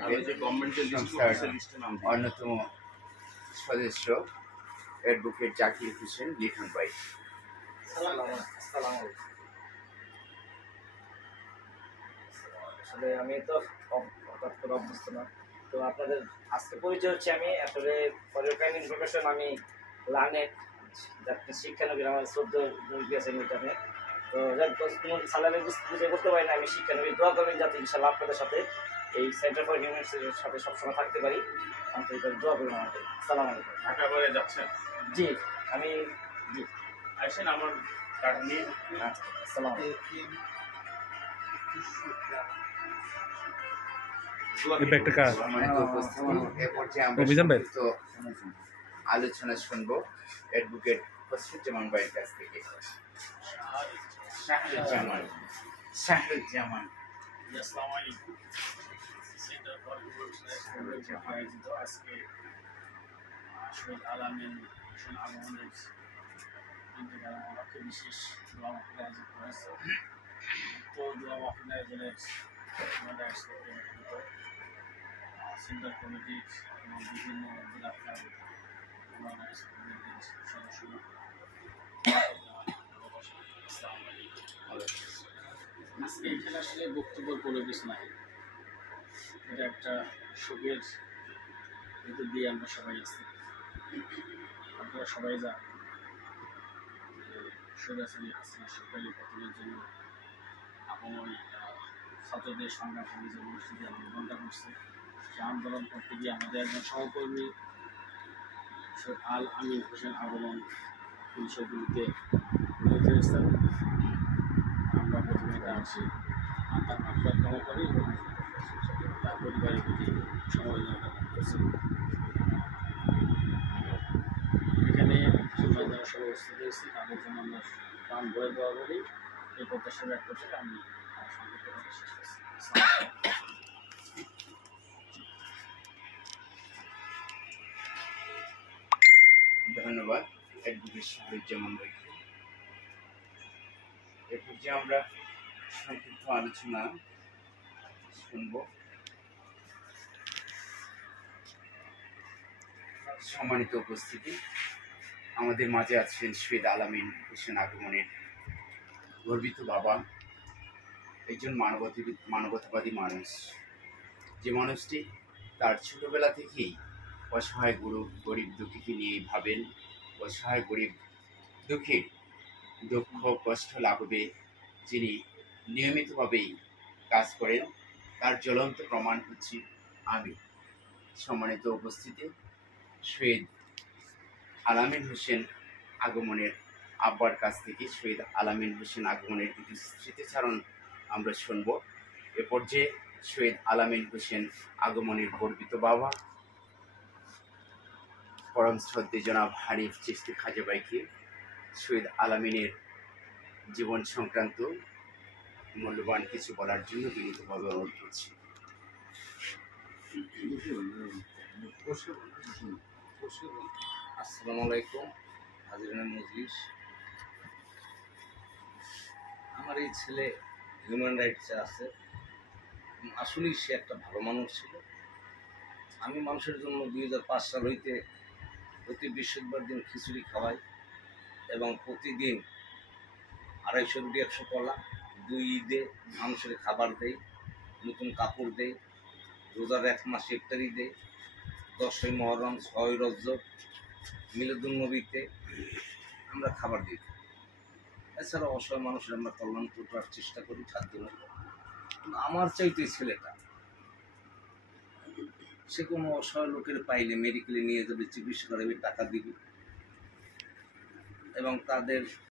থাকবেন সংস্থার অন্যতম সদস্য অ্যাডভোকেট জাকির হোসেন লিটন ভাই। আসলে আমি তো হঠাৎ করে অভ্যস্ত না, তো আপনাদের আজকে পরিচয় হচ্ছে আমি আসলে ফর ইউর কাইন্ড ইনফরমেশন আমি লার্নেড শিক্ষানবীর আমার 14 গেছেন ওইখানে। তো সালামে বুঝে করতে পারি না, আমি শিক্ষানবী দোয়া করবেন যাতে ইনশাল্লাহ আপনাদের সাথে এই সেন্টার ফর হিউম্যান স্টাডিজের সাথে সবসময় থাকতে পারি। আন্তরিকভাবে দোয়া করবেন আমাকে। আসসালামু আলাইকুম। ঢাকা করে যাচ্ছেন? জি আমি জি আসেন আমার কার্ড নিয়ে। আচ্ছা আসসালামু আলাইকুম। আলোচনা শুনবো অ্যাডভোকেট ফসরুজ্জামান ভাইয়ের কাছ থেকে। শাহরুজ্জামান আসসালামু আলাইকুম। সেন্টার ফর হিউম্যান আয়োজিত আজকে শহীদ আলামিন হোসেন আগমনের ইন্তেকাল উপলক্ষে বিশেষ দোয়া মাহফিল আয়োজিত হয়েছে। তো দোয়া মাহফিল আয়োজনের সেন্টার কমিটির এবং বিভিন্ন জেলা সদস্য। আজকে এখানে আসলে বক্তব্যের কোনো কিছু নাই, এটা একটা শোকের ভিতর দিয়ে আমরা সবাই আছি। আপনারা সবাই জানেন সরাসরি হাসিনা সরকারি পতনের জন্য আপন ছাত্রদের সংগ্রাম সমিতি অনুষ্ঠিত আন্দোলনটা করছে। সে আন্দোলন করতে গিয়ে আমাদের একজন সহকর্মী আল আমিন হোসেন আগমন বিষয়গুলিতে নিহত হয়েছেন। আমরা প্রথমে আসি তার মাত্রা ক্ষমা করি এবং তার পরিবারের প্রতি সমবেদনা জ্ঞাপন করছি। এখানে যারা সবাই উপস্থিত হয়েছি তাদের জন্য আমরা প্রাণ বয়ে দেওয়া বলি এই প্রত্যাশা ব্যক্ত করে আমি সংক্ষিপ্তভাবে শেষ করছি। ধন্যবাদ অ্যাডভোকেট শাহরুজ্জামান ভাইকে। এরপর যে আমরা সংক্ষিপ্ত আলোচনা শুনব। সম্মানিত উপস্থিতি, আমাদের মাঝে আছেন শহীদ আলামিন হোসেন আগমনের গর্বিত বাবা, একজন মানবতাবাদী মানুষ, যে মানুষটি তার ছোটবেলা থেকেই অসহায় গরিব দুঃখীকে নিয়ে ভাবেন। অসহায় গরিব দুঃখীর দুঃখ কষ্ট লাঘবে যিনি নিয়মিতভাবেই কাজ করেন, তার জ্বলন্ত প্রমাণ হচ্ছে আমি। সম্মানিত উপস্থিতি, শহীদ আলামিন হোসেন আগমনের আব্বার কাছ থেকে শহীদ আলামিন হোসেন আগমনের কিছু স্মৃতিচারণ আমরা শুনব। এ পর্যায়ে শহীদ আলামিন হোসেন আগমনের গর্বিত বাবা পরম শ্রদ্ধেয় জনাব হানিফ চিশতি খাজা ভাইকে শহীদ আলামিনের জীবন সংক্রান্ত মূল্যবান কিছু বলার জন্য বিনীতভাবে অনুরোধ করছি। আসসালামু আলাইকুম হাজিরানের মজলিস। আমার এই ছেলে হিউম্যান রাইটসে আছে, আসলেই সে একটা ভালো মানুষ ছিল। আমি মানুষের জন্য 2005 সাল হইতে প্রতি বৃহস্পতিবার দিন খিচুড়ি খাওয়াই এবং প্রতিদিন 250 রুটি 100 কলা, 2 ঈদে মানুষের খাবার দেই, নতুন কাপড় দেই, রোজার 1 মাস ইফতারি দেই, 10ই মহরম, 6ই রজব, মিলাদুন্নবীতে আমরা খাবার দিই। এছাড়া অসহায় মানুষের আমরা কল্যাণ করার চেষ্টা করি খাদ্য। কিন্তু আমার চাইতে ছেলেটা, সে কোনো অসহায় লোকের পাইলে মেডিকেলে নিয়ে যাবে, চিকিৎসা করাবে, টাকা দিবে এবং তাদের